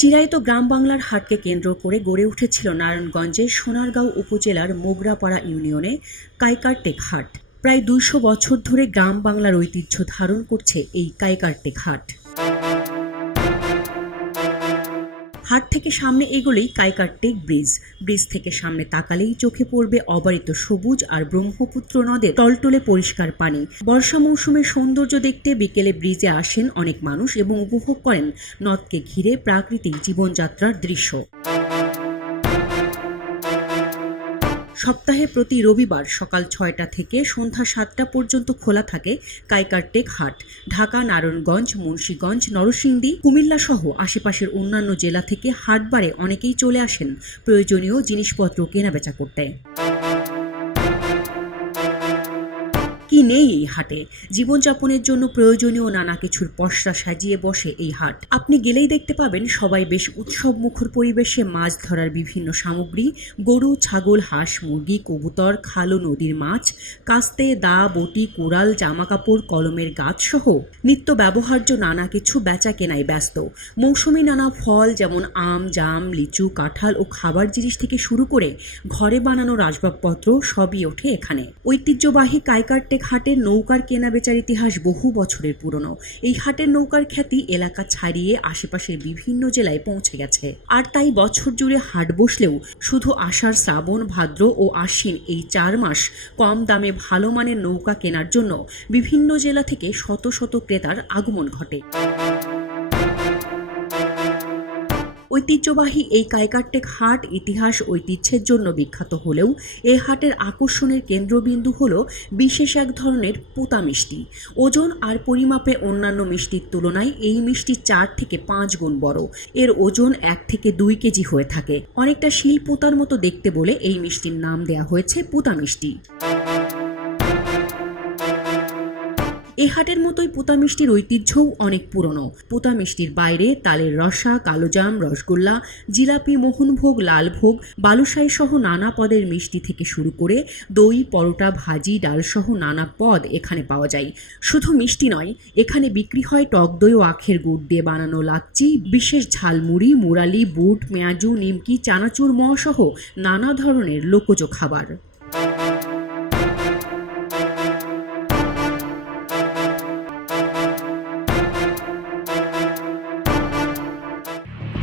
চিরায়ত গ্রাম বাংলার হাটকে কেন্দ্র করে গড়ে উঠেছিল নারায়ণগঞ্জের সোনারগাঁও উপজেলার মোগরাপাড়া ইউনিয়নে কাইকারটেক হাট। প্রায় দুইশো বছর ধরে গ্রাম বাংলার ঐতিহ্য ধারণ করছে এই কাইকারটেক হাট। হাট থেকে সামনে এগোলেই কাইকারটেক ব্রিজ। ব্রিজ থেকে সামনে তাকালেই চোখে পড়বে অবারিত সবুজ আর ব্রহ্মপুত্র নদের টলটলে পরিষ্কার পানি। বর্ষা মৌসুমের সৌন্দর্য দেখতে বিকেলে ব্রিজে আসেন অনেক মানুষ এবং উপভোগ করেন নদকে ঘিরে প্রাকৃতিক জীবনযাত্রার দৃশ্য। সপ্তাহে প্রতি রবিবার সকাল ছয়টা থেকে সন্ধ্যা সাতটা পর্যন্ত খোলা থাকে কাইকারটেক হাট। ঢাকা, নারায়ণগঞ্জ, মুন্সীগঞ্জ, নরসিংদী, কুমিল্লা সহ আশেপাশের অন্যান্য জেলা থেকে হাটবারে অনেকেই চলে আসেন। প্রয়োজনীয় জিনিসপত্র কেনাবেচা করতে। কি নেই এই হাটে। জীবনযাপনের জন্য প্রয়োজনীয় নানা কিছুর পসরা সাজিয়ে বসে এই হাট। আপনি গেলেই দেখতে পাবেন সবাই বেশ উৎসব মুখর পরিবেশে মাছ ধরার বিভিন্ন সামগ্রী। গরু, ছাগল, হাঁস, মুরগি, কবুতর, খালো নদীর মাছ, কাস্তে, দা, বটি কোরাল জামাকাপড়, কলমের গাছ সহ নিত্য ব্যবহার্য নানা কিছু বেচা কেনায় ব্যস্ত। মৌসুমি নানা ফল যেমন আম, জাম, লিচু, কাঁঠাল ও খাবার জিনিস থেকে শুরু করে ঘরে বানানো আসবাবপত্র সবই ওঠে এখানে। ঐতিহ্যবাহী কাইকারটেক হাটের নৌকার কেনাবেচার ইতিহাস বহু বছরের পুরনো। এই হাটের নৌকার খ্যাতি এলাকা ছাড়িয়ে আশেপাশের বিভিন্ন জেলায় পৌঁছে গেছে। আর তাই বছর জুড়ে হাট বসলেও শুধু আষাঢ়, শ্রাবণ, ভাদ্র ও আশ্বিন এই চার মাস কম দামে ভালো মানের নৌকা কেনার জন্য বিভিন্ন জেলা থেকে শত শত ক্রেতার আগমন ঘটে। ঐতিহ্যবাহী এই কাইকারটেক হাট ইতিহাস ঐতিহ্যের জন্য বিখ্যাত হলেও এই হাটের আকর্ষণের কেন্দ্রবিন্দু হল বিশেষ এক ধরনের পোতা মিষ্টি। ওজন আর পরিমাপে অন্যান্য মিষ্টির তুলনায় এই মিষ্টি চার থেকে পাঁচ গুণ বড়। এর ওজন এক থেকে দুই কেজি হয়ে থাকে। অনেকটা শিল পোতার মতো দেখতে বলে এই মিষ্টির নাম দেয়া হয়েছে পোতা মিষ্টি। এই হাটের মতোই পোতা মিষ্টির ঐতিহ্যও অনেক পুরনো। পোতা মিষ্টির বাইরে তালের রসা, কালোজাম, রসগোল্লা, জিলাপি, মোহনভোগ, লালভোগ, বালুশাহী সহ নানা পদের মিষ্টি থেকে শুরু করে দই, পরোটা, ভাজি, ডাল সহ নানা পদ এখানে পাওয়া যায়। শুধু মিষ্টি নয়, এখানে বিক্রি হয় টক দই ও আখের গুড় দিয়ে বানানো লাচ্চি বিশেষ ঝালমুড়ি, মুরালি, বুট পেঁয়াজু নিমকি, চানাচুর ম সহ নানা ধরনের লোকজ খাবার।